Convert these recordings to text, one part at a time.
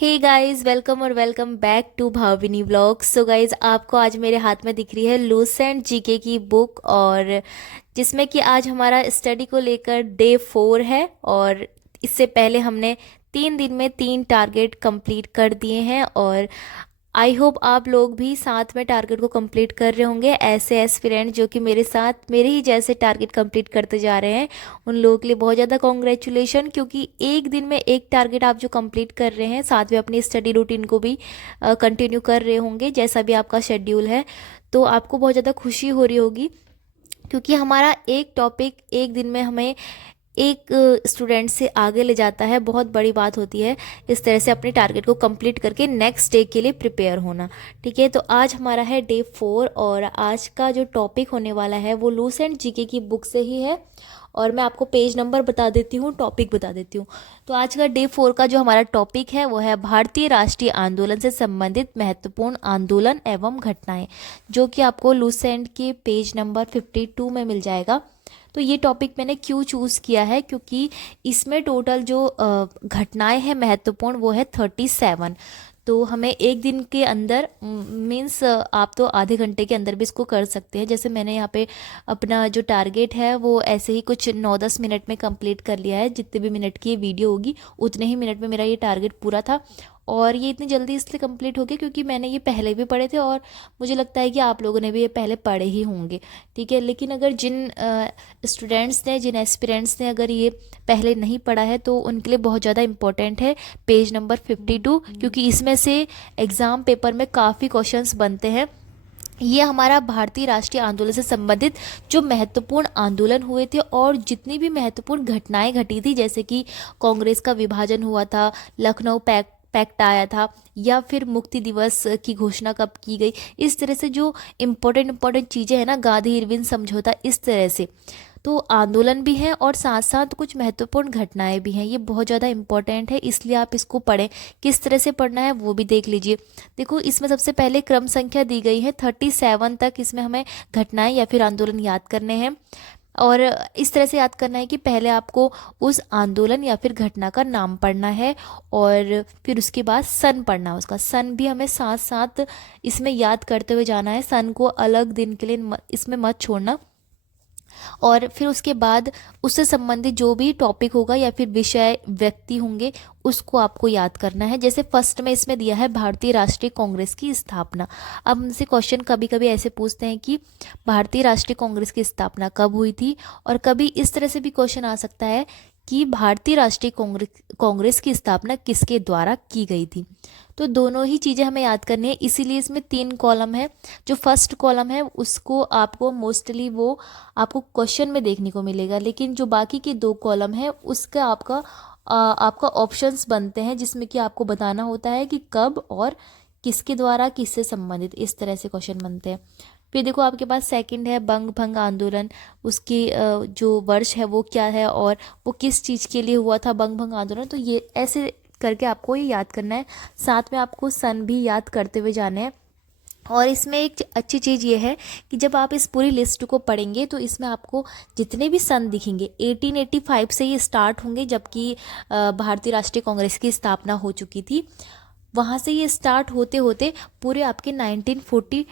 हे guys, welcome और welcome back to Bhavini vlogs. So guys, आपको आज मेरे हाथ में दिख रही है लूसेंट जीके की बुक, और जिसमें कि आज हमारा स्टडी को लेकर डे 4 है। और इससे पहले हमने 3 दिन में 3 टारगेट कंप्लीट कर दिए हैं, और आई होप आप लोग भी साथ में टारगेट को कंप्लीट कर रहे होंगे। ऐसे एस्पिरेंट जो कि मेरे साथ मेरे ही जैसे टारगेट कंप्लीट करते जा रहे हैं, उन लोगों के लिए बहुत ज़्यादा कॉन्ग्रेचुलेशन, क्योंकि एक दिन में एक टारगेट आप जो कंप्लीट कर रहे हैं, साथ में अपनी स्टडी रूटीन को भी कंटिन्यू कर रहे होंगे जैसा भी आपका शेड्यूल है। तो आपको बहुत ज़्यादा खुशी हो रही होगी, क्योंकि हमारा एक टॉपिक एक दिन में हमें एक स्टूडेंट से आगे ले जाता है। बहुत बड़ी बात होती है इस तरह से अपने टारगेट को कंप्लीट करके नेक्स्ट डे के लिए प्रिपेयर होना। ठीक है, तो आज हमारा है डे 4, और आज का जो टॉपिक होने वाला है वो लूसेंट जीके की बुक से ही है। और मैं आपको पेज नंबर बता देती हूँ, टॉपिक बता देती हूँ। तो आज का डे 4 का जो हमारा टॉपिक है वो है भारतीय राष्ट्रीय आंदोलन से संबंधित महत्वपूर्ण आंदोलन एवं घटनाएं, जो कि आपको लूसेंट के पेज नंबर 52 में मिल जाएगा। तो ये टॉपिक मैंने क्यों चूज़ किया है, क्योंकि इसमें टोटल जो घटनाएं हैं महत्वपूर्ण वो है 37। तो हमें एक दिन के अंदर मीन्स आप तो आधे घंटे के अंदर भी इसको कर सकते हैं। जैसे मैंने यहाँ पे अपना जो टारगेट है वो ऐसे ही कुछ 9-10 मिनट में कंप्लीट कर लिया है। जितने भी मिनट की ये वीडियो होगी उतने ही मिनट में मेरा ये टारगेट पूरा था। और ये इतनी जल्दी इसलिए कंप्लीट हो गया क्योंकि मैंने ये पहले भी पढ़े थे, और मुझे लगता है कि आप लोगों ने भी ये पहले पढ़े ही होंगे। ठीक है, लेकिन अगर जिन स्टूडेंट्स ने, जिन एस्पिरेंट्स ने अगर ये पहले नहीं पढ़ा है तो उनके लिए बहुत ज़्यादा इंपॉर्टेंट है पेज नंबर 52, क्योंकि इसमें से एग्ज़ाम पेपर में काफ़ी क्वेश्चंस बनते हैं। ये हमारा भारतीय राष्ट्रीय आंदोलन से संबंधित जो महत्वपूर्ण आंदोलन हुए थे और जितनी भी महत्वपूर्ण घटनाएं घटी थी, जैसे कि कांग्रेस का विभाजन हुआ था, लखनऊ पैक्ट आया था, या फिर मुक्ति दिवस की घोषणा कब की गई, इस तरह से जो इम्पोर्टेंट चीज़ें हैं ना, गांधी इरविन समझौता, इस तरह से तो आंदोलन भी हैं और साथ साथ कुछ महत्वपूर्ण घटनाएं भी हैं। ये बहुत ज़्यादा इम्पोर्टेंट है, इसलिए आप इसको पढ़ें। किस तरह से पढ़ना है वो भी देख लीजिए। देखो, इसमें सबसे पहले क्रम संख्या दी गई है 37 तक। इसमें हमें घटनाएं या फिर आंदोलन याद करने हैं, और इस तरह से याद करना है कि पहले आपको उस आंदोलन या फिर घटना का नाम पढ़ना है, और फिर उसके बाद सन पढ़ना है। उसका सन भी हमें साथ साथ इसमें याद करते हुए जाना है। सन को अलग दिन के लिए इसमें मत छोड़ना। और फिर उसके बाद उससे संबंधित जो भी टॉपिक होगा या फिर विषय, व्यक्ति होंगे, उसको आपको याद करना है। जैसे फर्स्ट में इसमें दिया है भारतीय राष्ट्रीय कांग्रेस की स्थापना। अब हमसे क्वेश्चन कभी कभी ऐसे पूछते हैं कि भारतीय राष्ट्रीय कांग्रेस की स्थापना कब हुई थी, और कभी इस तरह से भी क्वेश्चन आ सकता है कि भारतीय राष्ट्रीय कांग्रेस की स्थापना किसके द्वारा की गई थी। तो दोनों ही चीज़ें हमें याद करनी है, इसीलिए इसमें 3 कॉलम है। जो फर्स्ट कॉलम है उसको आपको मोस्टली वो आपको क्वेश्चन में देखने को मिलेगा, लेकिन जो बाकी के 2 कॉलम है उसका आपका ऑप्शंस बनते हैं, जिसमें कि आपको बताना होता है कि कब और किसके द्वारा, किससे संबंधित, इस तरह से क्वेश्चन बनते हैं। फिर देखो, आपके पास सेकंड है बंग भंग आंदोलन। उसकी जो वर्ष है वो क्या है और वो किस चीज़ के लिए हुआ था बंग भंग आंदोलन। तो ये ऐसे करके आपको ये याद करना है। साथ में आपको सन भी याद करते हुए जाना है। और इसमें एक अच्छी चीज़ ये है कि जब आप इस पूरी लिस्ट को पढ़ेंगे तो इसमें आपको जितने भी सन दिखेंगे 1885 से ये स्टार्ट होंगे, जबकि भारतीय राष्ट्रीय कांग्रेस की स्थापना हो चुकी थी। वहाँ से ये स्टार्ट होते होते पूरे आपके 1942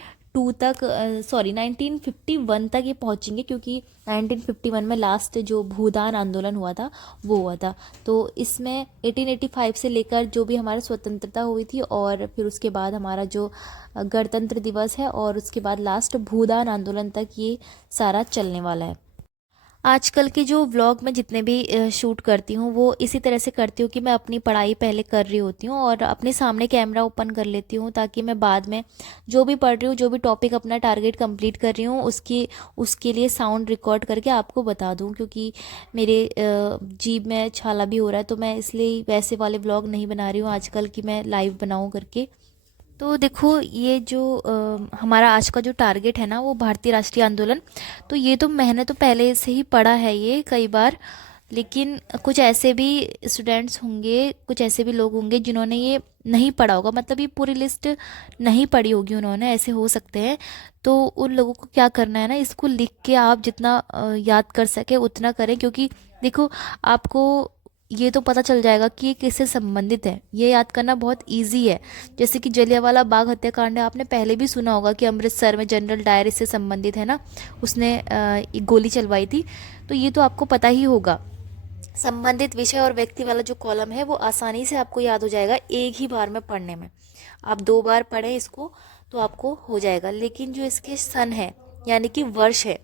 तक, सॉरी 1951 तक ये पहुँचेंगे, क्योंकि 1951 में लास्ट जो भूदान आंदोलन हुआ था वो हुआ था। तो इसमें 1885 से लेकर जो भी हमारी स्वतंत्रता हुई थी, और फिर उसके बाद हमारा जो गणतंत्र दिवस है, और उसके बाद लास्ट भूदान आंदोलन तक ये सारा चलने वाला है। आजकल के जो व्लॉग में जितने भी शूट करती हूँ वो इसी तरह से करती हूँ कि मैं अपनी पढ़ाई पहले कर रही होती हूँ और अपने सामने कैमरा ओपन कर लेती हूँ, ताकि मैं बाद में जो भी पढ़ रही हूँ, जो भी टॉपिक अपना टारगेट कंप्लीट कर रही हूँ, उसके लिए साउंड रिकॉर्ड करके आपको बता दूँ। क्योंकि मेरे जीभ में छाला भी हो रहा है, तो मैं इसलिए वैसे वाले व्लॉग नहीं बना रही हूँ आजकल कि मैं लाइव बनाऊँ करके। तो देखो, ये जो हमारा आज का जो टारगेट है ना वो भारतीय राष्ट्रीय आंदोलन, तो ये तो मैंने तो पहले से ही पढ़ा है ये कई बार। लेकिन कुछ ऐसे भी स्टूडेंट्स होंगे, कुछ ऐसे भी लोग होंगे जिन्होंने ये नहीं पढ़ा होगा, मतलब ये पूरी लिस्ट नहीं पढ़ी होगी उन्होंने, ऐसे हो सकते हैं। तो उन लोगों को क्या करना है ना, इसको लिख के आप जितना याद कर सके उतना करें। क्योंकि देखो, आपको ये तो पता चल जाएगा कि ये किससे संबंधित है। ये याद करना बहुत इजी है। जैसे कि जलियांवाला बाग हत्याकांड है, आपने पहले भी सुना होगा कि अमृतसर में जनरल डायर इससे संबंधित है ना, उसने एक गोली चलवाई थी, तो ये तो आपको पता ही होगा। संबंधित विषय और व्यक्ति वाला जो कॉलम है वो आसानी से आपको याद हो जाएगा एक ही बार में पढ़ने में। आप 2 बार पढ़ें इसको तो आपको हो जाएगा। लेकिन जो इसके सन है यानी कि वर्ष है,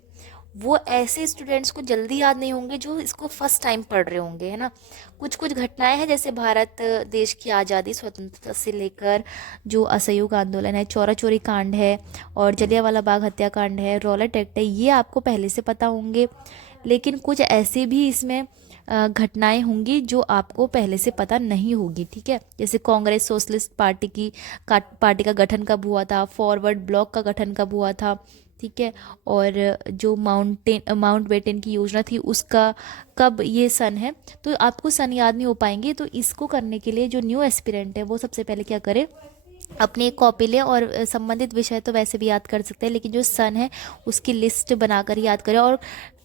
वो ऐसे स्टूडेंट्स को जल्दी याद नहीं होंगे जो इसको फर्स्ट टाइम पढ़ रहे होंगे, है ना। कुछ कुछ घटनाएं हैं, जैसे भारत देश की आज़ादी स्वतंत्रता से लेकर जो असहयोग आंदोलन है, चौरा चौरी कांड है, और जलियांवाला बाग हत्याकांड है, रॉलेट एक्ट है, ये आपको पहले से पता होंगे। लेकिन कुछ ऐसे भी इसमें घटनाएं होंगी जो आपको पहले से पता नहीं होगी, ठीक है। जैसे कांग्रेस सोशलिस्ट पार्टी का गठन कब हुआ था, फॉरवर्ड ब्लॉक का गठन कब हुआ था, ठीक है। और जो माउंटबेटन की योजना थी उसका कब ये सन है। तो आपको सन याद नहीं हो पाएंगे। तो इसको करने के लिए जो न्यू एस्पिरेंट है वो सबसे पहले क्या करे, अपनी एक कॉपी लें, और संबंधित विषय तो वैसे भी याद कर सकते हैं, लेकिन जो सन है उसकी लिस्ट बनाकर याद करें। और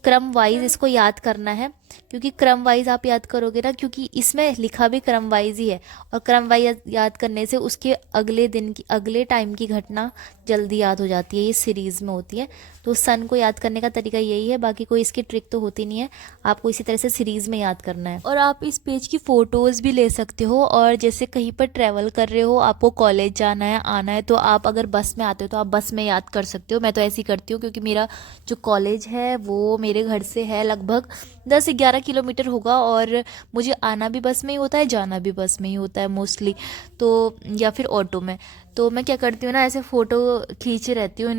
क्रम वाइज इसको याद करना है, क्योंकि क्रम वाइज आप याद करोगे ना, क्योंकि इसमें लिखा भी क्रम वाइज ही है। और क्रम वाइज याद करने से उसके अगले दिन की अगले टाइम की घटना जल्दी याद हो जाती है। ये सीरीज़ में होती है। तो सन को याद करने का तरीका यही है, बाकी कोई इसकी ट्रिक तो होती नहीं है। आपको इसी तरह से सीरीज़ में याद करना है। और आप इस पेज की फ़ोटोज़ भी ले सकते हो। और जैसे कहीं पर ट्रैवल कर रहे हो, आपको कॉलेज जाना है, आना है, तो आप अगर बस में आते हो तो आप बस में याद कर सकते हो। मैं तो ऐसे ही करती हूँ, क्योंकि मेरा जो कॉलेज है वो मेरे घर से है लगभग 10-11 किलोमीटर होगा, और मुझे आना भी बस में ही होता है, जाना भी बस में ही होता है मोस्टली, तो या फिर ऑटो में। तो मैं क्या करती हूँ ना, ऐसे फ़ोटो खींचे रहती हूँ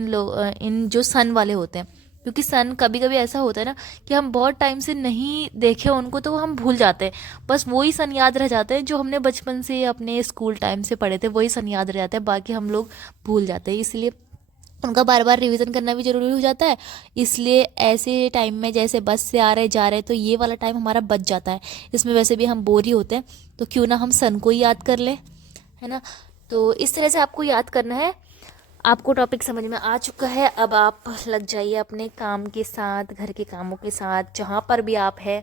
इन जो सन वाले होते हैं, क्योंकि सन कभी कभी ऐसा होता है ना कि हम बहुत टाइम से नहीं देखे उनको, तो हम भूल जाते हैं। बस वही सन याद रह जाते हैं जो हमने बचपन से अपने स्कूल टाइम से पढ़े थे, वही सन याद रह जाते हैं, बाकी हम लोग भूल जाते हैं। इसलिए उनका बार बार रिवीजन करना भी ज़रूरी हो जाता है। इसलिए ऐसे टाइम में जैसे बस से आ रहे जा रहे, तो ये वाला टाइम हमारा बच जाता है। इसमें वैसे भी हम बोर ही होते हैं, तो क्यों ना हम सन को ही याद कर लें, है ना। तो इस तरह से आपको याद करना है। आपको टॉपिक समझ में आ चुका है। अब आप लग जाइए अपने काम के साथ, घर के कामों के साथ, जहाँ पर भी आप है,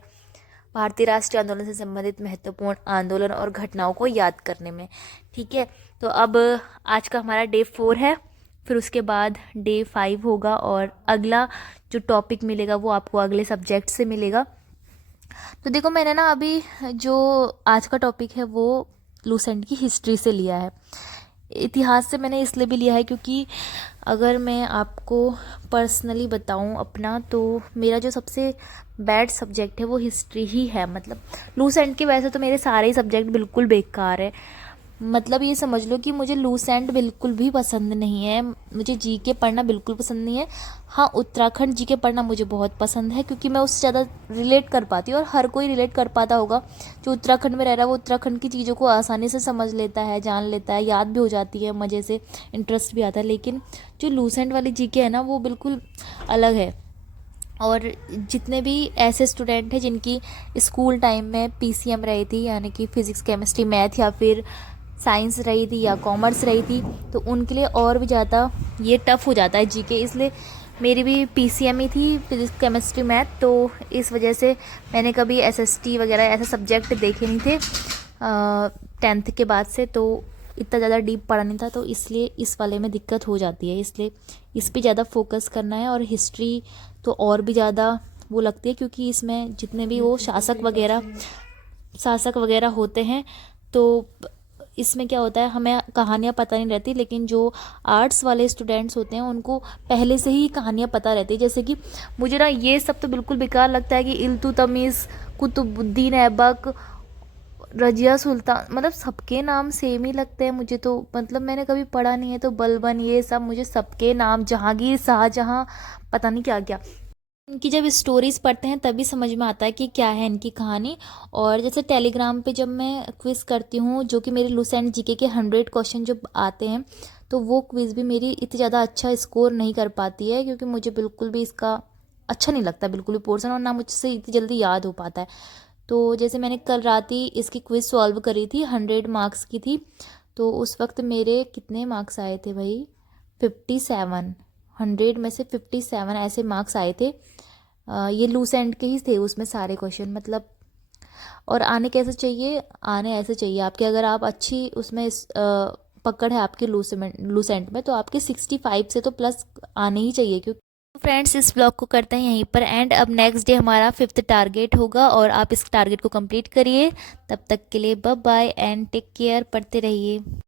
भारतीय राष्ट्रीय आंदोलन से संबंधित महत्वपूर्ण आंदोलन और घटनाओं को याद करने में, ठीक है। तो अब आज का हमारा डे 4 है, फिर उसके बाद डे 5 होगा, और अगला जो टॉपिक मिलेगा वो आपको अगले सब्जेक्ट से मिलेगा। तो देखो, मैंने ना अभी जो आज का टॉपिक है वो लूसेंट की हिस्ट्री से लिया है। इतिहास से मैंने इसलिए भी लिया है क्योंकि अगर मैं आपको पर्सनली बताऊं अपना, तो मेरा जो सबसे बैड सब्जेक्ट है वो हिस्ट्री ही है। मतलब लूसेंट के वैसे तो मेरे सारे ही सब्जेक्ट बिल्कुल बेकार है। मतलब ये समझ लो कि मुझे लूसेंट बिल्कुल भी पसंद नहीं है, मुझे जीके पढ़ना बिल्कुल पसंद नहीं है। हाँ, उत्तराखंड जीके पढ़ना मुझे बहुत पसंद है, क्योंकि मैं उससे ज़्यादा रिलेट कर पाती हूँ, और हर कोई रिलेट कर पाता होगा जो उत्तराखंड में रह रहा है। वो उत्तराखंड की चीज़ों को आसानी से समझ लेता है, जान लेता है, याद भी हो जाती है मज़े से, इंटरेस्ट भी आता है। लेकिन जो लूसेंट वाली जीके है ना, वो बिल्कुल अलग है। और जितने भी ऐसे स्टूडेंट हैं जिनकी स्कूल टाइम में पीसीएम रही थी, यानी कि फिज़िक्स केमिस्ट्री मैथ, या फिर साइंस रही थी या कॉमर्स रही थी, तो उनके लिए और भी ज़्यादा ये टफ़ हो जाता है जीके। इसलिए मेरी भी पीसीएम ही थी, फिज़िक्स केमिस्ट्री मैथ, तो इस वजह से मैंने कभी एसएसटी वगैरह ऐसे सब्जेक्ट देखे नहीं थे 10th के बाद से, तो इतना ज़्यादा डीप पढ़ा नहीं था, तो इसलिए इस वाले में दिक्कत हो जाती है। इसलिए इस पे ज़्यादा फोकस करना है। और हिस्ट्री तो और भी ज़्यादा वो लगती है, क्योंकि इसमें जितने भी वो शासक वगैरह होते हैं, तो इसमें क्या होता है, हमें कहानियाँ पता नहीं रहती, लेकिन जो आर्ट्स वाले स्टूडेंट्स होते हैं उनको पहले से ही कहानियाँ पता रहती है। जैसे कि मुझे ना ये सब तो बिल्कुल बेकार लगता है कि इल्तुतमिश, कुतुबुद्दीन ऐबक, रजिया सुल्तान, मतलब सबके नाम सेम ही लगते हैं मुझे तो। मतलब मैंने कभी पढ़ा नहीं है, तो बलबन, ये सब मुझे सबके नाम, जहांगीर, शाहजहां, पता नहीं क्या क्या, इनकी जब स्टोरीज़ पढ़ते हैं तभी समझ में आता है कि क्या है इनकी कहानी। और जैसे टेलीग्राम पे जब मैं क्विज़ करती हूँ, जो कि मेरे लूसेंट जीके के 100 क्वेश्चन जब आते हैं, तो वो क्विज़ भी मेरी इतनी ज़्यादा अच्छा स्कोर नहीं कर पाती है, क्योंकि मुझे बिल्कुल भी इसका अच्छा नहीं लगता बिल्कुल भी पोर्सन, और ना मुझसे इतनी जल्दी याद हो पाता है। तो जैसे मैंने कल रात ही इसकी क्विज़ सॉल्व करी थी, 100 मार्क्स की थी, तो उस वक्त मेरे कितने मार्क्स आए थे भाई, 57, 100 में से 57 ऐसे मार्क्स आए थे। ये लूसेंट के ही थे उसमें सारे क्वेश्चन। मतलब और आने कैसे चाहिए, आने ऐसे चाहिए आपके, अगर आप अच्छी उसमें पकड़ है आपके लूसेंट में, तो आपके 65 से तो प्लस आने ही चाहिए। क्योंकि फ्रेंड्स इस ब्लॉग को करते हैं यहीं पर एंड। अब नेक्स्ट डे हमारा 5th टारगेट होगा और आप इस टारगेट को कंप्लीट करिए। तब तक के लिए bye bye and take care, पढ़ते रहिए।